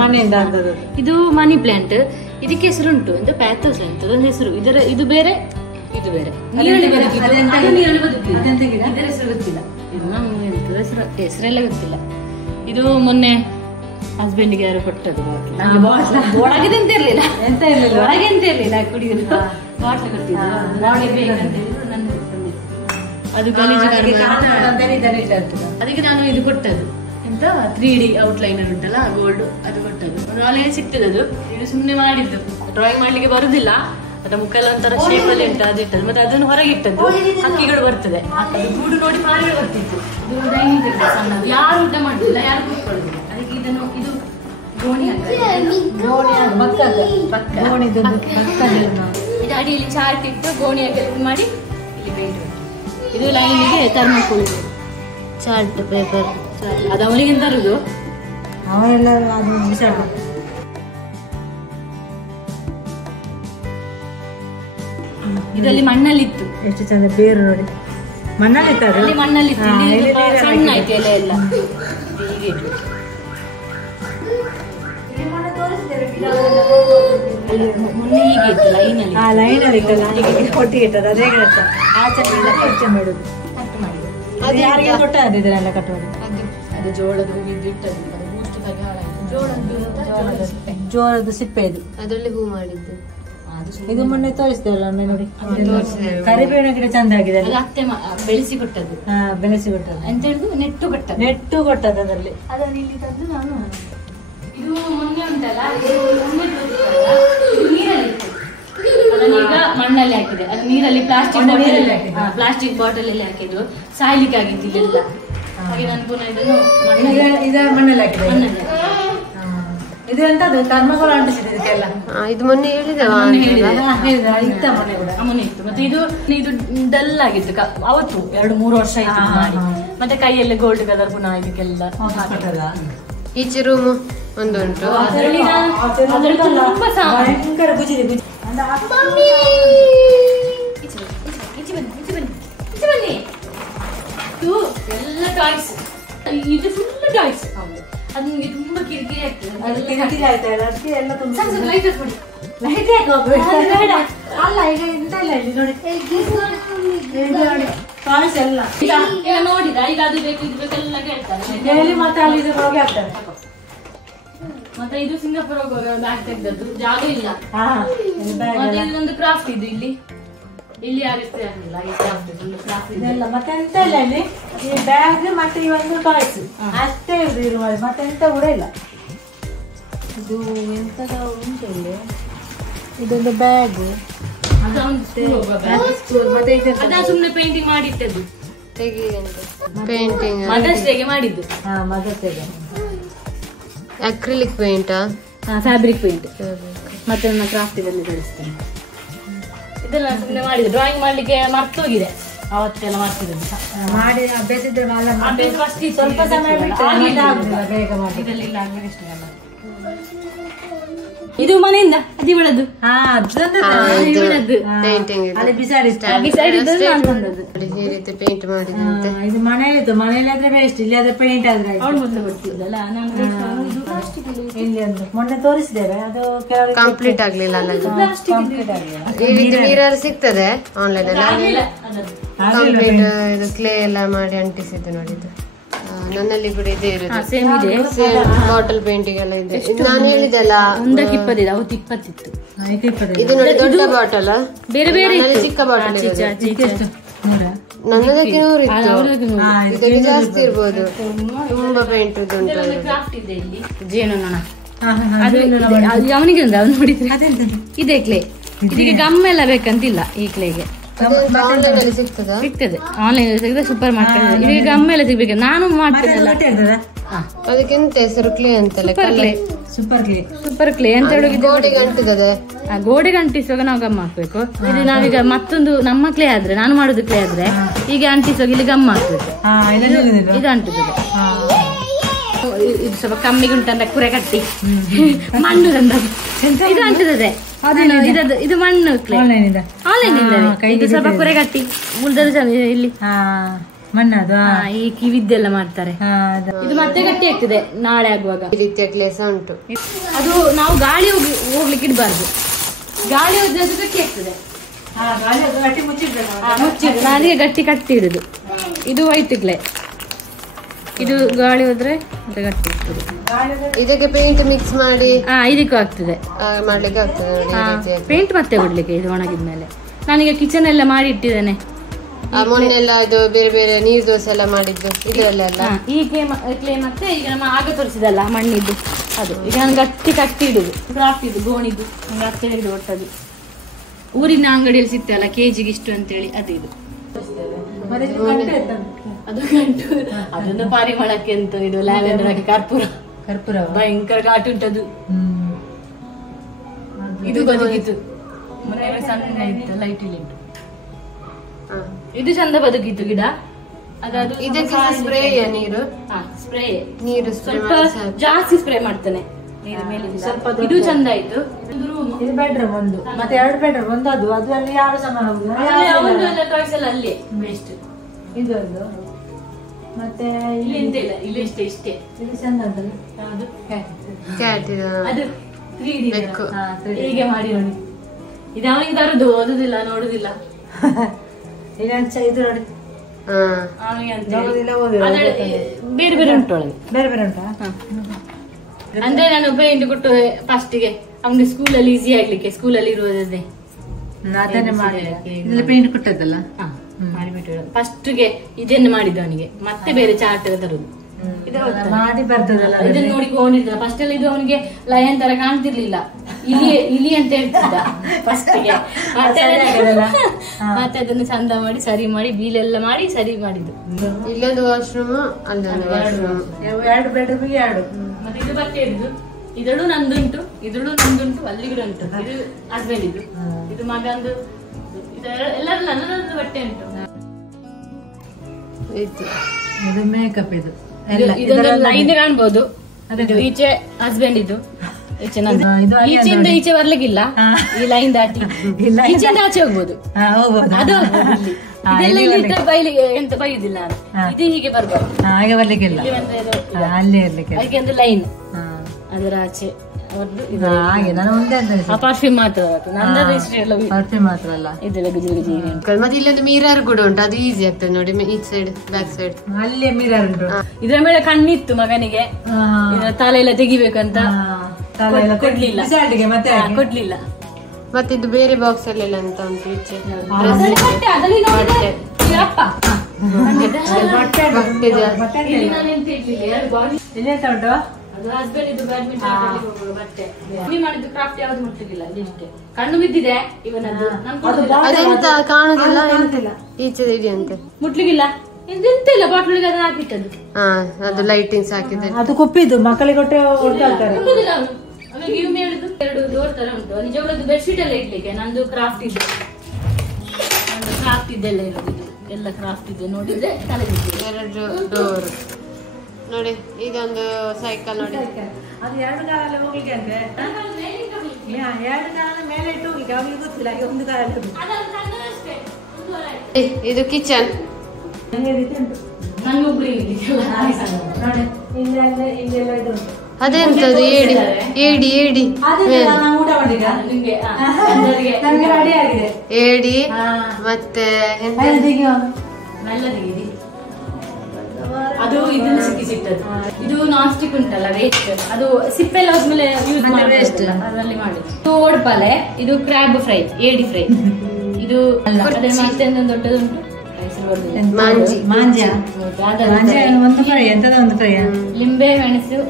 ಮನೆಯಿಂದ ಇದು ಮನಿ ಪ್ಲಾಂಟ್. ಇದಕ್ಕೆ ಹೆಸರುಂಟು ಎಂದು ಪ್ಯಾಥೋಸ್ ಅಂತ ಒಂದು ಹೆಸರು. ಇದು ಬೇರೆ, ಇದು ಬೇರೆ. ನೀರಲ್ಲಿ ಇದರ ಹೆಸರು ಗೊತ್ತಿಲ್ಲ, ಹೆಸರೆಲ್ಲ ಗೊತ್ತಿಲ್ಲ. ಇದು ಮೊನ್ನೆ ಹಸ್ಬೆಂಡ್ಗೆ ಯಾರು ಕೊಟ್ಟದ್ದು, ಒಳಗಿದೆ ಅಂತ ಇರ್ಲಿಲ್ಲ, ಒಳಗೆ ಅಂತ ಇರ್ಲಿಲ್ಲ, ಕುಡಿಯುದು ಬಾಟ್ಲು ಕೊಟ್ಟಿದ್ದು. ಅದು ಅದಕ್ಕೆ ನಾನು ಇದು ಕೊಟ್ಟದ್ದು ಎಂತ 3D ಔಟ್ಲೈನರ್ ಉಂಟಲ್ಲ ಗೋಲ್ಡ್, ಅದು ಕೊಟ್ಟದ್ದು. ಒಂದು ಆನ್ಲೈನ್ ಸಿಗ್ತದೆ. ಅದು ಇದು ಸುಮ್ನೆ ಮಾಡಿದ್ದು, ಡ್ರಾಯಿಂಗ್ ಮಾಡ್ಲಿಕ್ಕೆ ಬರುದಿಲ್ಲ. ಅದ ಮುಖ ಎಲ್ಲ ಒಂಥರ ಶೇಪ್ ಅಲ್ಲಿ ಉಂಟು, ಅದು ಇಟ್ಟದ್ದು. ಮತ್ತೆ ಅದನ್ನು ಹೊರಗೆ ಇಟ್ಟದ್ದು, ಹಕ್ಕಿಗಳು ಬರ್ತದೆ. ಗೂಡು ನೋಡಿ ಪಾರಿಗಳು ಬರ್ತಿತ್ತು. ಇದು ಡೈನಿಂಗ್ ಟೇಬಲ್ ಸಣ್ಣದು, ಯಾರು ಊಟ ಮಾಡುದಿಲ್ಲ, ಯಾರು ಕೂತ್ಕೊಳ್ಳುದಿಲ್ಲ. ಅದಕ್ಕೆ ಇದನ್ನು ಇದು ಗೋಣಿ ಇದು ಅಡಿಯಲ್ಲಿ ಚಾರ್ಟ್ ಇಟ್ಟು ಗೋಣಿ ಹಾಕಿ ಮಾಡಿ ಇಲ್ಲಿ ಪೇಂಟ್. ಇದು ಲೈನಿಗೆ ಥರ್ಮೋಕೋಲ್ ಚಾರ್ಟ್ ಪೇಪರ್, ಅದು ಅವನಿಗೆ ತರುದು. ಇದರಲ್ಲಿ ಮಣ್ಣಲ್ಲಿತ್ತು, ಎಷ್ಟು ಚಂದ ಬೇರು ನೋಡಿ. ಮಣ್ಣಲ್ಲಿತ್ತು, ಮಣ್ಣಲ್ಲಿತ್ತು. ಸಣ್ಣ ಆಯ್ತು ಎಲೆ ಎಲ್ಲ. ಮೊನ್ನೆ ಹೀಗೆ ಇತ್ತು ಲೈನಲ್ಲಿ ಇಟ್ಟಲ್ಲ, ಒಟ್ಟಿಗೆ ಇಟ್ಟದ. ಅದೇ ಆಚೆ ಮಾಡುದು. ಅದು ಯಾರಿಗೆ ಕೊಟ್ಟ ಅದೆಲ್ಲ ಕಟ್ ಮಾಡಿ. ಅದು ಜೋಳದ ಜೋಳದ ಸಿಪ್ಪೆ ಇದು, ಅದರಲ್ಲಿ ಹೂ ಮಾಡಿದ್ದು. ಇದು ಮೊನ್ನೆ ತೋರಿಸ್ತೇವಲ್ಲ ನೋಡಿ. ಕರಿಬೇವಿನ ಗಿಡ ಚಂದ ಆಗಿದೆ, ಅತ್ತೆ ಬೆಳೆಸಿ ಕೊಟ್ಟದ್ದು. ಬೆಳೆಸಿ ಕೊಟ್ಟದ್ದು ಅಂತ ಹೇಳಿದ್ರು, ನೆಟ್ಟು ಕೊಟ್ಟದ್ದು. ಅದರಲ್ಲಿ ಅದನ್ನು ಇಲ್ಲಿ ತಂದು ನಾನು ಇದು ಮೊನ್ನೆ ಉಂಟಲ್ಲ, ನೀರಲ್ಲಿ ಅದನ್ನೀಗ ಮಣ್ಣಲ್ಲಿ ಹಾಕಿದೆ. ಅದು ನೀರಲ್ಲಿ ಪ್ಲಾಸ್ಟಿಕ್ ಬಾಟಲ್ ಅಲ್ಲಿ ಹಾಕಿದ್ದು, ಸಾಯ್ಲಿಕ್ಕೆ ಆಗಿತ್ತು ಇಲ್ಲೆಲ್ಲ. ಹಾಗೆ ನಾನು ಪುನಃ ಇದನ್ನು ಮಣ್ಣಲ್ಲಿ ಹಾಕಿದೆ. ಇದು ಎಂತದ್ದು ಥರ್ಮೋಕೋಲ್ ಅಂಟಿಸಿದೆ ಇದಕ್ಕೆಲ್ಲ. ಇದು ಮೊನ್ನೆ ಹೇಳಿದೆ ಮೊನ್ನೆ ಇತ್ತು. ಮತ್ತೆ ಇದು ಡಲ್ ಆಗಿತ್ತು ಅವತ್ತು 2-3 ವರ್ಷ ಆಯ್ತು ಮಾಡಿ. ಮತ್ತೆ ಕೈಯಲ್ಲಿ ಗೋಲ್ಡ್ ಕಲರ್ ಪುನಃ ಇದಕ್ಕೆಲ್ಲ ಈಚೆ ರೂಮ್ ಒಂದುಂಟು. ಭಯಂಕರ ಗುಜಿದೆ ಗುಜಿ. ಎಲ್ಲ ಟಾಯ್ಸ್, ಇದು ಫುಲ್ ಟಾಯ್ಸ್. ಅದು ನಿಮಗೆ ತುಂಬಾ ಕಿರಿಕಿರಿ ಆಗ್ತದೆ. ಅದು ಕಿರಿಕಿರಿ ಆಯ್ತಲ್ಲ, ಅದಕ್ಕೆ ಎಲ್ಲ ತುಂಬಾ ಲೈಟ್ ಹಾಕ್ಬಿಡಿ. ಲೈಟ್ ಯಾಕೆ ಹೋಗ್ಬೇಕು? ಅಲ್ಲ ಈಗ ಎಂತ ಇಲ್ಲ ಇಲ್ಲಿ ನೋಡಿ ಟಾಯ್ಸ್ ಎಲ್ಲ ಈಗ ನೋಡಿದ, ಈಗ ಅದು ಬೇಕು ಇದು ಬೇಕೆಲ್ಲ ಕೇಳ್ತಾರೆ. ಡೈಲಿ ಮತ್ತೆ ಅಲ್ಲಿ ಇದು ಹೋಗಿ ಆಗ್ತಾರೆ. ಮತ್ತೆ ಇದು ಸಿಂಗಾಪುರ್ ಹೋಗುವಾಗ ಬ್ಯಾಗ್ ತೆಗ್ದದ್ದು, ಜಾಗ ಇಲ್ಲ. ಹಾ ಮತ್ತೆ ಇಲ್ಲೊಂದು ಕ್ರಾಫ್ಟ್ ಇದು, ಇಲ್ಲಿ ಯಾರಿಷ್ಟೇ ಆಗಲಿಲ್ಲ. ಈ ಕ್ರಾಫ್ಟ್ ಫುಲ್ ಕ್ರಾಫ್ಟ್ ಇದೆಲ್ಲ ಮತ್ತೆ ಎಂತ ಇಲ್ಲ ಇಲ್ಲಿ, ಈ ಬ್ಯಾಗ್ ಮತ್ತೆ ಈ ಒಂದು ಟಾಯ್ಸ್ ಅಷ್ಟೇ ಇರುವ, ಮತ್ತೆ ಎಂತ ಕೂಡ ಇಲ್ಲ. ಇದು ಎಂತದ ಉಂಟು ಇಲ್ಲಿ, ಇದೊಂದು ಬ್ಯಾಗ್ ಮತ್ತೆ ಅದ ಸುಮ್ನೆ ಪೇಂಟಿಂಗ್ ಮಾಡಿಟ್ಟದ್ದು, ಪೇಂಟಿಂಗ್ ಮದರ್ಸ್ ಡೇಗೆ ಮಾಡಿದ್ದು. ಹಾ ಮದರ್ಸೆಗೆ ಅಕ್ರಿಲಿಕ್ ಪೇಂಟಾ? Fabric paint. ಮತ್ತೆ ನನ್ನ ಕ್ರಾಫ್ಟ್ ಇದರಲ್ಲಿ ಕಳಿಸ್ತೇನೆ. ಇದೆಲ್ಲ ಸುಮ್ಮನೆ ಮಾಡಿದ್ದು, ಡ್ರಾಯಿಂಗ್ ಮಾಡ್ಲಿಕ್ಕೆ ಮರ್ತೋಗಿದೆ. ಅವತ್ತೆಲ್ಲ ಮಾಡ್ತಿರೋದು ಮಾಡಿ ಅಭ್ಯಾಸ ಇದ್ರೆ ಅಭ್ಯಾಸ first ಇತ್ತು, ಸ್ವಲ್ಪ ಸಮಯ ಬಿಟ್ಟು ಆಗಿಲ್ಲ. ಬೇಗ ಮಾಡಿ. ಇದರಲ್ಲಿ ಇಲ್ಲ, ಆಗ್ಲಿಕ್ಕೆ ಇಷ್ಟ ಇಲ್ಲ. ಇದು ಮನೆಯಿಂದ ಅದಿ ಬಿಡದು. ಹಾ ಅದೊಂದು ಪೇಂಟಿಂಗ್ ಅಲ್ಲಿ ಬಿಸಾಡಿ ಈ ರೀತಿ ಪೇಂಟ್ ಮಾಡಿದಂತೆ. ಇದು ಮನೆಯಲ್ಲಿತ್ತು, ಮನೆಯಲ್ಲಿ ಆದ್ರೆ ಬೇಸ್ಟ್, ಇಲ್ಲಿ ಆದ್ರೆ ಪೇಂಟ್ ಆದ್ರೆ ಅವಳು ಮೊದಲು ಗೊತ್ತಿದ್ದಲ್ಲ. ಇಲ್ಲಿ ಒಂದು ಮೊನ್ನೆ ತೋರಿಸಿದ್ದೇವೆ, ಅದು ಕೆಲವರಿಗೆ ಕಂಪ್ಲೀಟ್ ಆಗ್ಲಿಲ್ಲ ಅಲ್ಲ ಇದು. ಕಂಪ್ಲೀಟ್ ಆಗಿಲ್ಲ. ಈ ರೀತಿ ಮಿರರ್ ಸಿಗ್ತದೆ ಆನ್ಲೈನ್ ಅಲ್ಲಿ. ಕಂಪ್ಲೀಟ್ ಇದು ಕ್ಲೇ ಎಲ್ಲ ಮಾಡಿ ಅಂಟಿಸಿದ್ದು ನೋಡಿದ್ದು. ನನ್ನಲ್ಲಿ ಕೂಡ ಇದೇ ಇರೋದು, ಸೇಮ್ ಇದೆ. ಬಾಟಲ್ ಪೇಂಟಿಂಗ್ ಎಲ್ಲ ಇದೆ. ನಾನು ಹೇಳಿದೆಲ್ಲ ಒಂದಕ್ಕೆ 20 ಇದೆ, ಅವತ್ತು 20 ಇತ್ತು. ಇದು ನೋಡಿ ದೊಡ್ಡ ಬಾಟಲ್, ಬೇರೆ ಬೇರೆ ಚಿಕ್ಕ ಬಾಟಲ್ ನನ್ನದಕ್ಕೆ 100 ಇತ್ತು. ಇದಕ್ಕೆ ಜಾಸ್ತಿ ಇರ್ಬೋದು. ತುಂಬಾ ಪೇಂಟ್ ಉಂಟು. ಕ್ರಾಫ್ಟ್ ಇದೆ ಇಲ್ಲಿ, ಜೇನುನೊಣ. ಅದು ಅವನಿಗೆ ಒಂದು ಅವ್ನು ನೋಡಿದ್ರೆ ಇದೇ ಕ್ಲೇ. ಇದಕ್ಕೆ ಗಮ್ ಎಲ್ಲ ಬೇಕಂತಿಲ್ಲ. ಈ ಕ್ಲೇಗೆ ಆನ್ಲೈನ್ ಅಲ್ಲಿ ಸಿಗ್ತದ? ಸಿಗ್ತದೆ, ಆನ್ಲೈನ್ ಸಿಗ್ತದೆ, ಸೂಪರ್ ಮಾರ್ಕೆಟ್. ಇದಕ್ಕೆ ಗಮ್ ಎಲ್ಲ ಸಿಗ್ಬೇಕು. ನಾನು ಮಾಡ್ತೇನಲ್ಲ, ಅದಕ್ಕೆಂತ ಹೆಸರು ಕ್ಲೇ ಅಂತಲ್ಲ, ಸೂಪರ್ ಕ್ಲೇ ಅಂತ ಹೇಳಿ ಗೋಡೆಗೆ ಅಂಟಿದೆ. ಗೋಡೆಗೆ ಅಂಟಿಸುವಾಗ ನಾವು ಗಮ್ ಹಾಕ್ಬೇಕು. ಇದು ನಾವೀಗ ಮತ್ತೊಂದು ನಮ್ಮ ಕ್ಲೇ ಆದ್ರೆ, ನಾನು ಮಾಡುದು ಕ್ಲೇ ಆದ್ರೆ ಈಗ ಅಂಟಿಸುವಾಗ ಇಲ್ಲಿ ಗಮ್ ಹಾಕ್ಬೇಕು. ಇದು ಅಂಟುತ್ತದೆ. ಇದು ಸ್ವಲ್ಪ ಕಮ್ಮಿಗೆ ಉಂಟಂದ ಕುರೆ ಕಟ್ಟಿ ಮಣ್ಣು ಇದು ಅಂಟುತ್ತದೆ. ಇದು ಮಣ್ಣು ಕ್ಲೇ ಆನ್ಲೈನ್ ಇಂದ ಸ್ವಲ್ಪ ಕುರೆ ಕಟ್ಟಿ ಉಳಿದದ್ದು ಇಲ್ಲಿ ಮಣ್ಣದು ಈ ಕಿವಿದ್ದೆಲ್ಲ ಮಾಡ್ತಾರೆ. ಇದು ಮತ್ತೆ ಗಟ್ಟಿ ಆಗ್ತದೆ ನಾಳೆ ಆಗುವಾಗ. ಈ ರೀತಿಯ ಕ್ಲೇಸ ಉಂಟು. ಅದು ನಾವು ಗಾಳಿ ಹೋಗ್ಲಿಕ್ಕೆ ಇಡಬಾರ್ದು. ಗಾಳಿ ಹೋದ್ರೆ ಅದು ಗಟ್ಟಿ ಆಗ್ತದೆ. ಮುಚ್ಚಿದ್ದು ನಾನೇ ಗಟ್ಟಿ ಕಟ್ಟಿ ಇಡುದು. ಇದು ವೈಟ್ ಕ್ಲೇ. ಇದು ಗಾಳಿ ಹೋದ್ರೆ ಮತ್ತೆ ಗಟ್ಟಿ ಆಗ್ತದೆ. ಇದಕ್ಕೆ ಪೇಂಟ್ ಮಿಕ್ಸ್ ಮಾಡಿ ಇದಕ್ಕೂ ಆಗ್ತದೆ, ಮಾಡ್ಲಿಕ್ಕೆ ಆಗ್ತದೆ. ಪೇಂಟ್ ಮತ್ತೆ ಬಿಡ್ಲಿಕ್ಕೆ ಇದು ಒಣಗಿದ್ಮೇಲೆ. ನಾನೀಗ ಕಿಚನ್ ಎಲ್ಲ ಮಾಡಿ ಇಟ್ಟಿದ್ದೇನೆ. ಮೊನ್ನೆಲ್ಲ ಇದು ಬೇರೆ ಬೇರೆ ನೀರ್ ದೋಸೆ ಎಲ್ಲ ಮಾಡಿದ್ದು ಇದರಲ್ಲೆಲ್ಲ ಈ ಕ್ಲೇ ಮತ್ತೆ ಈಗ ನಮ್ಮ ಆಗ ತೋರಿಸಿದಲ್ಲ ಮಣ್ಣಿದ್ದು ಅದು. ಈಗ ನಾನು ಗಟ್ಟಿ ಕಟ್ಟಿ ಇಡುದು. ಕ್ರಾಫ್ಟ್ ಇದು ಗೋಣಿದ್ದು ನಂಗೆ ಅತ್ತೆ ಹಿಡಿದು ಒಟ್ಟದು. ಊರಿನ ಅಂಗಡಿಯಲ್ಲಿ ಸಿಗ್ತಲ್ಲ ಕೆಜಿಗೆ ಇಷ್ಟು ಅಂತೇಳಿ ಅದು. ಇದು ಅದು ಗಂಟು, ಅದೊಂದು ಪರಿಮಳಕ್ಕೆ ಅಂತ. ಇದು ಲ್ಯಾವೆಂಡರ್ ಹಾಕಿ ಕರ್ಪೂರ ಭಯಂಕರ ಘಾಟು ಉಂಟದು. ಇದು ಬದುಕಿತು. ಮನೆಯಲ್ಲಿ ಸಣ್ಣ ಇತ್ತು, ಲೈಟ್ ಇಲ್ಲ. ಇದು ಚಂದ ಬದುಕಿತ್ತು ಗಿಡ. ಅದಾದ್ರು ಇದಕ್ಕೆ ಸ್ಪ್ರೇ ನೀರು ಸ್ಪ್ರೇ ನೀರು ಸ್ವಲ್ಪ ಜಾಸ್ತಿ ಸ್ಪ್ರೇ ಮಾಡ್ತಾನೆ ನೀರು ಮೇಲೆ. ಸ್ವಲ್ಪ ಇದು ಚಂದ ಆಯ್ತು. ಇದು ಬೆಡ್ರೂಮ್ ಒಂದು, ಮತ್ತೆ 2 ಬೆಡ್ರೂಮ್ ಒಂದು. ಅದು ಅಲ್ಲಿ ಯಾರು ಸಮಾನ ಟಾಯ್ಸ್ ಎಲ್ಲ ಅಲ್ಲೇ ವೇಸ್ಟ್. ಇದೊಂದು ಮತ್ತೆ ಇಲ್ಲಿ ಎಂತ ಇಲ್ಲ, ಇಲ್ಲಿ ಇಷ್ಟೇ. ಇದು ಚಂದ ಅಂತಲ್ಲ, ಅದು ಕ್ಯಾಟ್ ಅದು 3D ಹೀಗೆ ಮಾಡಿ ನೋಡಿ. ಇದು ಅವನಿಗೆ ತರುದು, ಓದುದಿಲ್ಲ ನೋಡುದಿಲ್ಲ. ಇದು ನೋಡಿ ಅವನಿಗೆ ಅಂತ ಬೇರೆ ಬೇರೆ ಉಂಟು ಒಳಗೆ. ಬೇರೆ ಬೇರೆ ಉಂಟಾ? ಅಂದ್ರೆ ನಾನು ಪೇಂಟ್ ಕೊಟ್ಟು ಫಸ್ಟ್ಗೆ ಅವನಿಗೆ ಸ್ಕೂಲಲ್ಲಿ ಈಸಿ ಆಗ್ಲಿಕ್ಕೆ, ಸ್ಕೂಲಲ್ಲಿ ಇರುವುದೇ ಅದನ್ನೇ ಮಾಡಿ ಪೇಂಟ್ ಕೊಟ್ಟದ್ದಲ್ಲ ಮಾಡಿಬಿಟ್ಟು ಫಸ್ಟ್ಗೆ ಇದನ್ನು ಮಾಡಿದ್ದು ಅವನಿಗೆ. ಮತ್ತೆ ಬೇರೆ ಚಾರ್ಟ್ ತರುದು ಮಾಡಿ ಬರ್ತದಲ್ಲ. ಇದನ್ನ ನೋಡಿಕೊಂಡಿದ್ದ ಫಸ್ಟ್ ಎಲ್ಲ. ಇದು ಅವನಿಗೆ ಲಯನ್ ತರ ಕಾಣ್ತಿರ್ಲಿಲ್ಲ, ಇಲಿ ಅಂತ ಹೇಳ್ತಿದ್ದ ಫಸ್ಟ್ಗೆ. ಮತ್ತೆ ಅದನ್ನು ಚಂದ ಮಾಡಿ ಸರಿ ಮಾಡಿ ಬೀಲೆಲ್ಲ ಮಾಡಿ ಸರಿ ಮಾಡಿದ್ದು. ಇಲ್ಲೊಂದು ವಾಶ್ರೂಮ್, ಅಲ್ಲೊಂದು ವಾಶ್ರೂಮ್. 2 ಬೆಡ್ರೂಮ್ 2. ಮತ್ತೆ ಇದು ಬಟ್ಟೆ ಇಡುದು. ಇದಳು ನಂದುಂಟು, ಇದಳು ನಂದುಂಟು, ಅಲ್ಲಿ ಕೂಡ ಉಂಟು. ಇದು ಹಸ್ಬೆಂಡ್ ಇದು, ಇದು ಮಗಂದು, ಎಲ್ಲರೂ ನನ್ನದೊಂದು ಬಟ್ಟೆ ಉಂಟು. ಇದು ಮೇಕಪ್. ಇದು ಇದೊಂದು ಲೈನ್ ಕಾಣ್ಬೋದು. ಇದು ಈಚೆ ಹಸ್ಬೆಂಡ್ ಇದು ಈಚೆ ನಂದು. ಇದು ಅಲ್ಲಿ ಈಚೆಯಿಂದ ಈಚೆ ಬರ್ಲಿಕ್ಕಿಲ್ಲ, ಈ ಲೈನ್ ದಾಟಿ ಈಚೆಯಿಂದ ಆಚೆ ಹೋಗ್ಬೋದು. ಅದು ಹೋಗ್ಬೋದು. ಇದೆಲ್ಲ ಇಲ್ಲಿ ಇಟ್ಟ ಬೈಲಿಗೆ ಎಂತ ಬೈಯುದಿಲ್ಲ ನಾನು. ಇದು ಹೀಗೆ ಬರ್ಬಾರ್ದು, ಹಾಗೆ ಬರ್ಲಿಕ್ಕಿಲ್ಲ, ಇಲ್ಲಿ ಬಂದ್ರೆ ಇದು ಅಲ್ಲೇ ಇರ್ಲಿಕ್ಕೆ. ಅದಕ್ಕೆ ಒಂದು ಲೈನ್ ಅದರ ಆಚೆ ಹೊರ್ದು ಇದು ಹಾಗೆ ನಾನು ಒಂದೇ ಅಂತ ಆ ಪರ್ಫ್ಯೂಮ್ ಮಾತ್ರ ನಂದದ ಇಷ್ಟ ಎಲ್ಲ ಪರ್ಫ್ಯೂಮ್ ಮಾತ್ರ ಅಲ್ಲ, ಇದೆಲ್ಲ ಗುಜಿ ಗುಜಿ. ಮತ್ತೆ ಇಲ್ಲೊಂದು ಮಿರರ್ ಕೂಡ ಉಂಟು, ಅದು ಈಸಿ ಆಗ್ತದೆ ನೋಡಿ, ಈಚ್ ಸೈಡ್ ಬ್ಯಾಕ್ ಸೈಡ್ ಅಲ್ಲೇ ಮಿರರ್ ಉಂಟು. ಇದ್ರ ಮೇಲೆ ಕಣ್ಣಿತ್ತು ಮಗನಿಗೆ, ಇದರ ತಲೆ ಎಲ್ಲ ತೆಗಿಬೇಕಂತ ಕೊಡ್ಲಿಲ್ಲ, ಮತ್ತೆ ಕೊಡ್ಲಿಲ್ಲ. ಮತ್ತೆ ಇದು ಬೇರೆ ಬಾಕ್ಸ್ ಅಲ್ಲೆಲ್ಲ ಅಂತ ಉಂಟು ಈಚೆ ಅದರಲ್ಲಿ ಬಟ್ಟೆ, ಅದರಲ್ಲಿ ನೋಡಿದ್ರೆ ಈ ಅಪ್ಪ ಇಲ್ಲಿ ನಾನು ಎಂತ ಇರ್ಲಿಲ್ಲ, ಎರಡು ಬಾಡಿ ಇಲ್ಲಿ ಎಂತ ಉಂಟು? ಅದು ಹಸ್ಬೆಂಡ್ ಇದು ಬ್ಯಾಡ್ಮಿಂಟನ್ ಬಟ್ಟೆ. ನೀವು ಮಾಡಿದ್ದು ಕ್ರಾಫ್ಟ್ ಯಾವ್ದು ಮುಟ್ಲಿಲ್ಲ, ಅದಿಷ್ಟೇ. ಕಣ್ಣು ಬಿದ್ದಿದೆ ಇವನದ್ದು, ಅದೆಂತ ಕಾಣುದಿಲ್ಲ, ಈಚೆ ಇದೆಯಂತೆ ಮುಟ್ಲಿಕ್ಕಿಲ್ಲ, ಎಂತ ಇಲ್ಲ. ಬಾಟ್ಲಿಗೆ ಅದನ್ನ ಹಾಕಿಟ್ಟದ್ದು. ಹಾ, ಅದು ಲೈಟಿಂಗ್ಸ್ ಹಾಕಿದೆ. ಅದು ಕುಪ್ಪಿದ್ದು ಮಕ್ಕಳಿಗೆ ಕೊಟ್ಟರೆ ಹೊಡ್ತಾಳ್ತಾರೆ. ಆಮೇಲೆ ಇವ್ ಹೇಳಿದ್ದು 2 ಡೋರ್ ತರ ಉಂಟು. ನಿಜವಾಗ್ಲೂ ಬೆಡ್ಶೀಟ್ ಎಲ್ಲ ಇಡ್ಲಿಕ್ಕೆ ನಂದು ಕ್ರಾಫ್ಟ್ ಇದೆ, ನಂದು ಕ್ರಾಫ್ಟ್ ಇದೆಲ್ಲ ಇರೋದು, ಎಲ್ಲ ಕ್ರಾಫ್ಟ್ ಇದೆ. ನೋಡಿದ್ರೆ ತಲೆ ಬಿದ್ದಿದೆ. 2 ಡೋರ್ ನೋಡಿ. ಇದೊಂದು ಸೈಕಲ್ ನೋಡಿ, ಅದು 2 ಕಾಲಲ್ಲಿ ಹೋಗ್ಲಿಕ್ಕೆ ಅಂದ್ರೆ 2 ಕಾಲ ಮೇಲೆ ಇಟ್ಟು ಹೋಗ್ಲಿಕ್ಕೆ ಅವ್ರಿಗೆ ಗೊತ್ತಿಲ್ಲ, ಒಂದು ಕಾಲಲ್ಲಿ ಇದು ಕಿಚನ್. ನಂಗೊಬ್ರಿಗೆ ನೋಡಿ ಇಲ್ಲೆಲ್ಲ ಇದು ಉಂಟು. ಅದೆಂತದು ಏಡಿ ಊಟ ಮಾಡಿದ ನಿಮ್ಗೆ ನಮ್ಗೆ ರೆಡಿ ಆಗಿದೆ ಏಡಿ. ಮತ್ತೆ ಮೆಲ್ಲ ತೆಗೀರಿ. ಅದು ಇದನ್ನು ಸಿಕ್ಕಿಸಿಟ್ಟದ್ದು. ಇದು ನಾನ್ ಸ್ಟಿಕ್ ಉಂಟಲ್ಲ, ವೇಸ್ಟ್. ಅದು ಸಿಪ್ಪೆಲ್ಲ ಹೋದ್ಮೇಲೆ ಯೂಸ್ ಮಾಡಿ ವೇಸ್ಟ್, ಅದರಲ್ಲಿ ಮಾಡಿದ್ದು. ಇದು ಓಡ್ಪಾಲೆ, ಇದು ಕ್ರ್ಯಾಬ್ ಫ್ರೈ, ಏಡಿ ಫ್ರೈ. ಇದು ಮತ್ತೆ ಒಂದು ದೊಡ್ಡದುಂಟು, ಲಿಂಬೆ ಮೆಣಸು,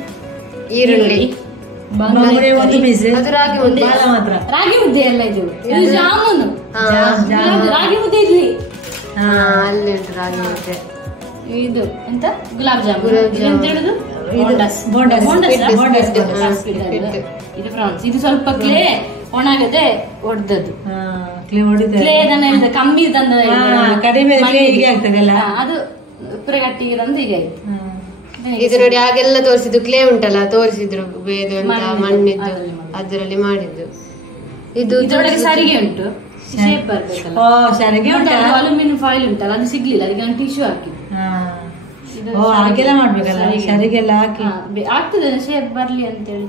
ಈರುಳ್ಳಿ, ಅದು ರಾಗಿ ಮುದ್ದೆ ಮಾತ್ರ. ರಾಗಿ ಮುದ್ದೆ ಎಲ್ಲ ಇದು. ಇದು ಜಾಮೂನು, ರಾಗಿ ಮುದ್ದೆ ಇಡ್ಲಿ. ಅಲ್ಲಿ ಉಂಟು ರಾಗಿ ಮುದ್ದೆ. ಇದು ಎಂತ ಗುಲಾಬ್ ಜಾಮೂನ್ ಎಂತ ಹೇಳುದು, ಇದು ಫ್ರಾನ್ಸ್. ಇದು ಸ್ವಲ್ಪ ಕ್ಲೇ ಒಣಗದೆ ಒಡ್ದದ್ದು, ಕ್ಲೇ ಕಮ್ಮಿ ತಂದ ಕಡಿಮೆ ಆಗ್ತದಲ್ಲ, ಅದು ಪುರ ಗಟ್ಟಿಗೆ ತಂದು ಈಗ ಆಯ್ತು. ಇದು ನೋಡಿ, ಆಗೆಲ್ಲ ತೋರಿಸಿದ್ದು ಕ್ಲೇ ಉಂಟಲ್ಲ, ತೋರಿಸಿದ್ರು ಬೇದು ಅಂತ ಮಣ್ಣಿದ್ದು, ಅದರಲ್ಲಿ ಮಾಡಿದ್ದು. ಇದು ಇದರೊಳಗೆ ಸರಿಗೆ ಉಂಟು, ಶೇಪ್ ಬರ್ಬೇಕಲ್ಲ. ಅಲ್ಯೂಮಿನಿಯಂ ಫಾಯಿಲ್ ಉಂಟಲ್ಲ, ಅದು ಸಿಗ್ಲಿಲ್ಲ, ಅದಕ್ಕೆ ನಾನು ಟಿಶ್ಯೂ ಹಾಕಿ ಹಾಗೆಲ್ಲ ಮಾಡ್ಬೇಕಲ್ಲ, ಸರಿಗೆಲ್ಲ ಹಾಕಿ ಆಗ್ತದೆ ಶೇಪ್ ಬರ್ಲಿ ಅಂತ ಹೇಳಿ.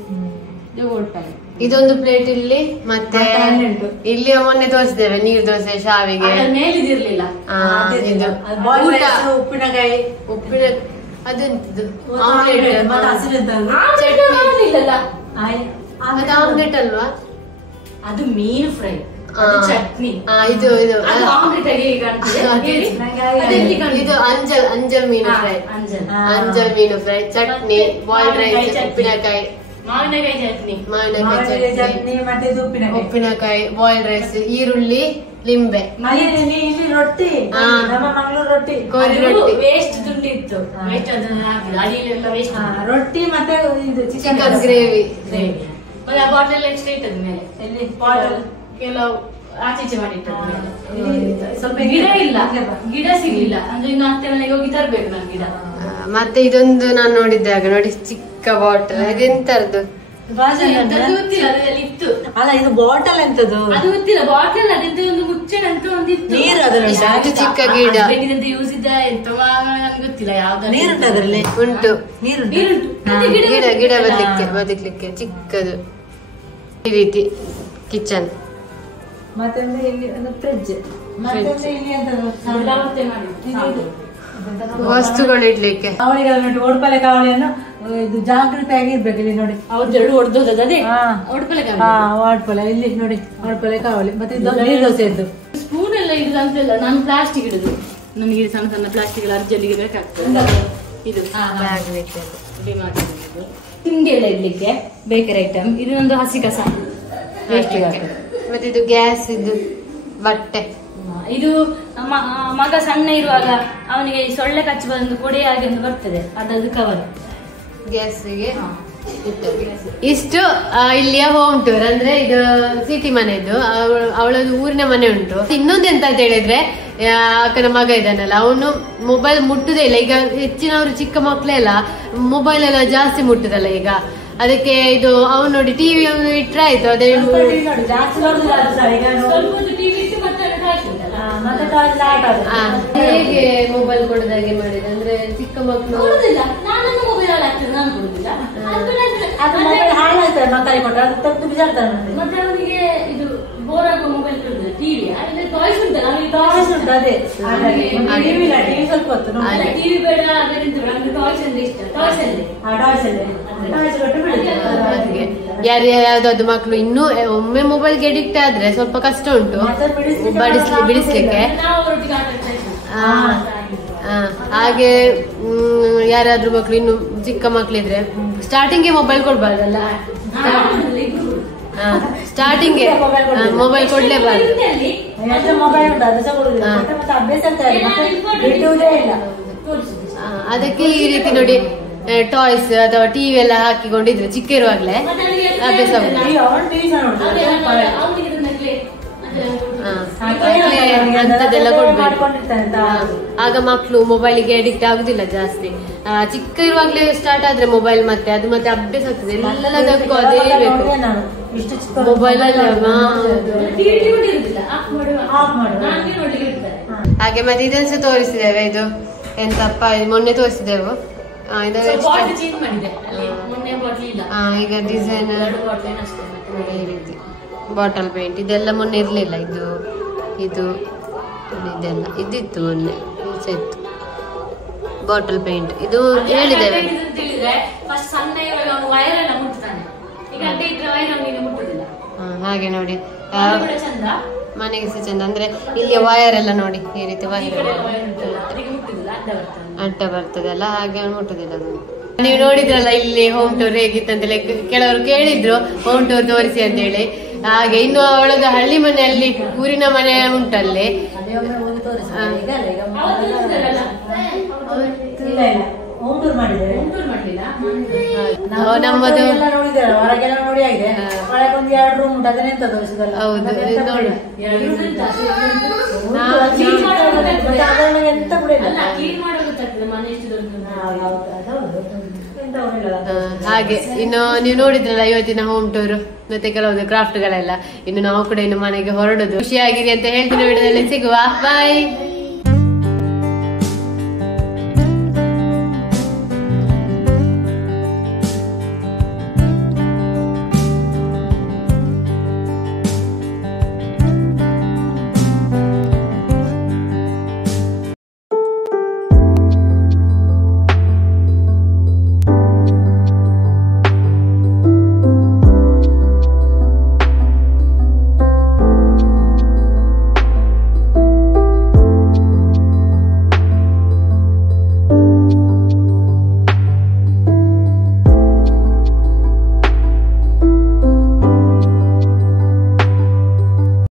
ಇದು ಓಡ್ತಾರೆ. ಇದೊಂದು ಪ್ಲೇಟ್ ಇಲ್ಲಿ, ಮತ್ತೆ ಇಲ್ಲಿ ಮೊನ್ನೆ ತೋರಿಸಿದ್ದೇವೆ ನೀರ್ ದೋಸೆ, ಶಾವಿಗೆ, ಮೇಲಿದಿರ್ಲಿಲ್ಲ. ಉಪ್ಪಿನಕಾಯಿ, ಅದೆಂತದ್ದು ಹಸಿರು ಆಮ್ಲೆಟ್ ಅಲ್ವಾ? ಅದು ಮೀನು ಫ್ರೈ, ಚಟ್ನಿ. ಇದು ಆಮ್ಲೆಟ್ ಆಗಿ ಕಾಣ್ತದೆ. ಇದು ಅಂಜಲ್ ಮೀನು ಫ್ರೈ, ಅಂಜಲ್ ಮೀನು ಫ್ರೈ, ಚಟ್ನಿ, ಬಾಯ್ಲ್ಡ್ ರೈಸ್, ಉಪ್ಪಿನಕಾಯಿ, ಮಾವಿನಕಾಯಿ ಚಟ್ನಿ, ಚಟ್ನಿ, ಮತ್ತೆ ಉಪ್ಪಿನಕಾಯಿ, ಬಾಯ್ಲ್ಡ್ ರೈಸ್, ಈರುಳ್ಳಿ, ಲಿಂಬೆ, ಇಲ್ಲಿ ರೊಟ್ಟಿ, ನಮ್ಮ ಮಂಗಳೂರು ರೊಟ್ಟಿ, ಕೋರಿ ರೊಟ್ಟಿ, ವೇಸ್ಟ್ ತುಂಡಿತ್ತು, ವೇಸ್ಟ್ ಅದನ್ನ ಹಾಕಿದ್ದು, ಅಡಿಯೆಲ್ಲ ವೇಸ್ಟ್. ರೊಟ್ಟಿ ಮತ್ತೆ ಇದು ಚಿಕನ್ ಗ್ರೇವಿ. ಬಾಟಲ್ ಎಕ್ಸ್ಟ್ರಾ ಇಟ್ಟದ ಮೇಲೆ, ಎಲ್ಲಿ ಬಾಟಲ್ ಕೆಲವು ಆಚೀಚೆ ಮಾಡಿಟ್ಟದ್ದು. ಸ್ವಲ್ಪ ಗಿಡ ಇಲ್ಲ, ಗಿಡ ಸಿಗ್ಲಿಲ್ಲ ಅಂದ್ರೆ ಇನ್ನು ಅತ್ತೆ ಮನೆಗೆ ಹೋಗಿ ತರ್ಬೇಕು ನಾನು ಗಿಡ. ಮತ್ತೆ ಇದೊಂದು ನಾನು ನೋಡಿದ್ದಾಗ ನೋಡಿ, ಚಿಕ್ಕ ಬಾಟಲ್, ಅದೆಂತದ್ದು ಗೊತ್ತಿಲ್ಲ, ಅದರಲ್ಲಿ ಇತ್ತು. ಅಲ್ಲ ಇದು ಬಾಟಲ್ ಎಂತದು ಅದು ಗೊತ್ತಿಲ್ಲ. ಬಾಟಲ್ ಅದೆಂತ ಒಂದು ಮುಚ್ಚಳ ಅಂತ ಒಂದಿತ್ತು, ನೀರು ಅದರಲ್ಲಿ ಚಿಕ್ಕ ಗಿಡ ಯೂಸ್ ಇದ್ದ ಎಂತ ನನ್ಗೆ ಗೊತ್ತಿಲ್ಲ ಯಾವ್ದು. ನೀರು ಅದರಲ್ಲಿ ಉಂಟು, ಗಿಡ ಗಿಡ ಬದುಕ್ಲಿಕ್ಕೆ ಚಿಕ್ಕದು. ಈ ರೀತಿ ಕಿಚನ್. ಮತ್ತೆ ಇಲ್ಲಿ ಒಂದು ಫ್ರಿಡ್ಜ್, ಮತ್ತೆ ಇಲ್ಲಿ ಎಂತದು ವಸ್ತುಗಳು ಇಡ್ಲಿಕ್ಕೆ. ಕಾವಳಿಗಳು, ಓಡ್ಪಲೆ ಕಾವಳಿಯನ್ನು ಇದು ಜಾಗೃತಿಯಾಗಿ ಇರ್ಬೇಕು. ಇಲ್ಲಿ ನೋಡಿ ಅವ್ರದ್ದು ಎರಡು ಹೊಡೆದೋದದೆ, ಅದೇ ಒಡ್ಪಲೆ ಓಡ್ಪಲೆ ಇಲ್ಲಿ ನೋಡಿ, ಓಡ್ಪಲೆ ಕಾವಳಿ. ಮತ್ತೆ ನೀರು ದೋಸೆ ಇದ್ದು ಸ್ಪೂನ್ ಎಲ್ಲ ಇಡುದು ಅಂತೆಲ್ಲ ನಾನು ಪ್ಲಾಸ್ಟಿಕ್ ಇಡುದು. ನನಗೆ ಸಣ್ಣ ಸಣ್ಣ ಪ್ಲಾಸ್ಟಿಕ್ ಎಲ್ಲ ಅರ್ಜೆಂಟಿಗೆ ಬೇಕಾಗ್ತದೆ. ಇದು ತಿಂಡಿ ಎಲ್ಲ ಇಡ್ಲಿಕ್ಕೆ ಬೇಕರಿ ಐಟಮ್. ಇದು ಒಂದು ಹಸಿ ಕಸ ವೇಸ್ಟ್. ಮತ್ತೆ ಇದು ಗ್ಯಾಸ್, ಇದು ಬಟ್ಟೆ. ಇದು ಮಗ ಸಣ್ಣ ಇರುವಾಗ ಅವನಿಗೆ ಸೊಳ್ಳೆ ಕಚ್ಚಿ ಬಂದು ಕೊಡೆಯಾಗಿ ಒಂದು ಬರ್ತದೆ, ಅದದು ಕವರ್ ಗ್ಯಾಸ್ಗೆ. ಇಷ್ಟು ಇಲ್ಲಿಯ ಹೋಮ್ ಟೂರ್. ಅಂದ್ರೆ ಇದು ಸಿಟಿ ಮನೆದು, ಅವಳದು ಊರಿನ ಮನೆ ಉಂಟು. ಇನ್ನೊಂದು ಎಂತ ಅಂತ ಹೇಳಿದ್ರೆ, ಅಕ್ಕನ ಮಗ ಇದ್ದಾನಲ್ಲ, ಅವನು ಮೊಬೈಲ್ ಮುಟ್ಟುದೇ ಇಲ್ಲ. ಈಗ ಹೆಚ್ಚಿನವರು ಚಿಕ್ಕ ಮಕ್ಳೆಲ್ಲ ಮೊಬೈಲ್ ಎಲ್ಲ ಜಾಸ್ತಿ ಮುಟ್ಟುದಲ್ಲ ಈಗ. ಅದಕ್ಕೆ ಇದು ಅವನು ನೋಡಿ ಟಿವಿ ಇಟ್ರೆ ಆಯ್ತು. ಅದೇ ಹೇಗೆ ಮೊಬೈಲ್ ಕೊಡೋದಾಗೆ ಮಾಡಿದ ಅಂದ್ರೆ ಚಿಕ್ಕ ಮಕ್ಕಳು ಮಕ್ಕಳಿಗೆ ಕೊಟ್ಟರೆ ಅದು ತೆಗೆದು ಬಿಸಾಡ್ತಾರೆ. ಮತ್ತೆ ಅವನಿಗೆ ಇದು ಬೋರ್ ಆಗೋ ಮೊಬೈಲ್ ಕೊಡುದಿಲ್ಲ, ಟಿವಿ ಟಾಯ್ಸ್ ಉಂಟಲ್ಲ, ಟಾಯ್ಸ್ ಉಂಟು. ಅದೇ ಟಿವಿ ಸ್ವಲ್ಪ ಹೊತ್ತು ಟಿವಿ ಬೇಡ, ನಮ್ಗೆ ಟಾಯ್ಸ್ ಅಂದ್ರೆ ಇಷ್ಟ. ಟಾಯ್ಸ್ ಅಲ್ಲೇ ಟಾಯ್ಸ್ ಕೊಟ್ಟು ಬಿಡುತ್ತೆ. ಯಾವ್ದಾದ್ರು ಮಕ್ಕಳು ಇನ್ನೂ ಒಮ್ಮೆ ಮೊಬೈಲ್ಗೆ ಅಡಿಕ್ಟ್ ಆದ್ರೆ ಸ್ವಲ್ಪ ಕಷ್ಟ ಉಂಟು ಬಿಡಿಸ್ಲಿಕ್ಕೆ. ಹಾಗೆ ಯಾರಾದ್ರೂ ಮಕ್ಳು ಇನ್ನು ಚಿಕ್ಕ ಮಕ್ಳಿದ್ರೆ ಸ್ಟಾರ್ಟಿಂಗ್ಗೆ ಮೊಬೈಲ್ ಕೊಡ್ಬಾರ್ದಲ್ಲ. ಸ್ಟಾರ್ಟಿಂಗ್ಗೆ ಮೊಬೈಲ್ ಕೊಡ್ಲೇಬಾರ್ದು. ಅದಕ್ಕೆ ಈ ರೀತಿ ನೋಡಿ ಟಾಯ್ಸ್ ಅಥವಾ ಟಿವಿ ಎಲ್ಲ ಹಾಕಿಕೊಂಡಿದ್ರೆ ಚಿಕ್ಕ ಇರುವಾಗ್ಲೇ ಅಭ್ಯಾಸ ಅಂತದೆಲ್ಲ ಕೊಡ್ಬೇಕು. ಆಗ ಮಕ್ಕಳು ಮೊಬೈಲಿಗೆ ಅಡಿಕ್ಟ್ ಆಗುದಿಲ್ಲ ಜಾಸ್ತಿ. ಚಿಕ್ಕ ಇರುವಾಗ್ಲೇ ಸ್ಟಾರ್ಟ್ ಆದ್ರೆ ಮೊಬೈಲ್ ಮತ್ತೆ ಅದು ಮತ್ತೆ ಅಭ್ಯಾಸ ಆಗ್ತದೆ. ಎಲ್ಲದಕ್ಕೂ ಅದೇ ಬೇಕು ಮೊಬೈಲ್ ಅಲ್ಲ. ಹಾಗೆ ಮತ್ತೆ ಇದನ್ಸ ತೋರಿಸಿದ್ದೇವೆ. ಇದು ಎಂತಪ್ಪ, ಮೊನ್ನೆ ತೋರಿಸಿದೆವು. ಈಗ ಡಿಸೈನ್ ಈ ರೀತಿ ಬಾಟಲ್ ಪೇಂಟ್ ಇದೆಲ್ಲ ಮೊನ್ನೆ ಇರ್ಲಿಲ್ಲ. ಇದು ಇದೆಲ್ಲ ಇದಿತ್ತು ಮೊನ್ನೆ, ಇತ್ತು ಬಾಟಲ್ ಪೇಂಟ್. ಇದು ಹೇಳಿದ್ದೇವೆ. ಹಾಗೆ ನೋಡಿ ಮನೆಗೆ ಸಹ ಚಂದ. ಅಂದ್ರೆ ಇಲ್ಲಿ ವೈರ್ ಎಲ್ಲ ನೋಡಿ ಈ ರೀತಿ ವೈರ್ ಅಡ್ಡ ಬರ್ತದಲ್ಲ, ಹಾಗೆ ಮುಟ್ಟುದಿಲ್ಲ. ನೀವು ನೋಡಿದ್ರಲ್ಲ ಇಲ್ಲಿ ಹೋಮ್ ಟೂರ್ ಹೇಗಿತ್ತಂತೇಳಿ. ಕೆಲವರು ಕೇಳಿದ್ರು ಹೋಮ್ ಟೂರ್ ತೋರಿಸಿ ಅಂತ ಹೇಳಿ. ಹಾಗೆ ಇನ್ನು ಅವಳದು ಹಳ್ಳಿ ಮನೆಯಲ್ಲಿ ಊರಿನ ಮನೆ ಉಂಟಲ್ಲಿ. ನಮ್ಮದು ಹೌದು ನೋಡಿ. ಹಾಗೆ ಇನ್ನು ನೀವು ನೋಡಿದ್ರಲ್ಲ ಇವತ್ತಿನ ಹೋಮ್ ಟೂರ್ ಮತ್ತೆ ಕೆಲವೊಂದು ಕ್ರಾಫ್ಟ್ ಗಳೆಲ್ಲ. ಇನ್ನು ನಾವು ಕೂಡ ಇನ್ನು ಮನೆಗೆ ಹೊರಡುದು. ಖುಷಿಯಾಗಿದೆ ಅಂತ ಹೇಳ್ತೀನಿ. ವಿಡಿಯೋದಲ್ಲಿ ಸಿಗುವ. ಬಾಯ್.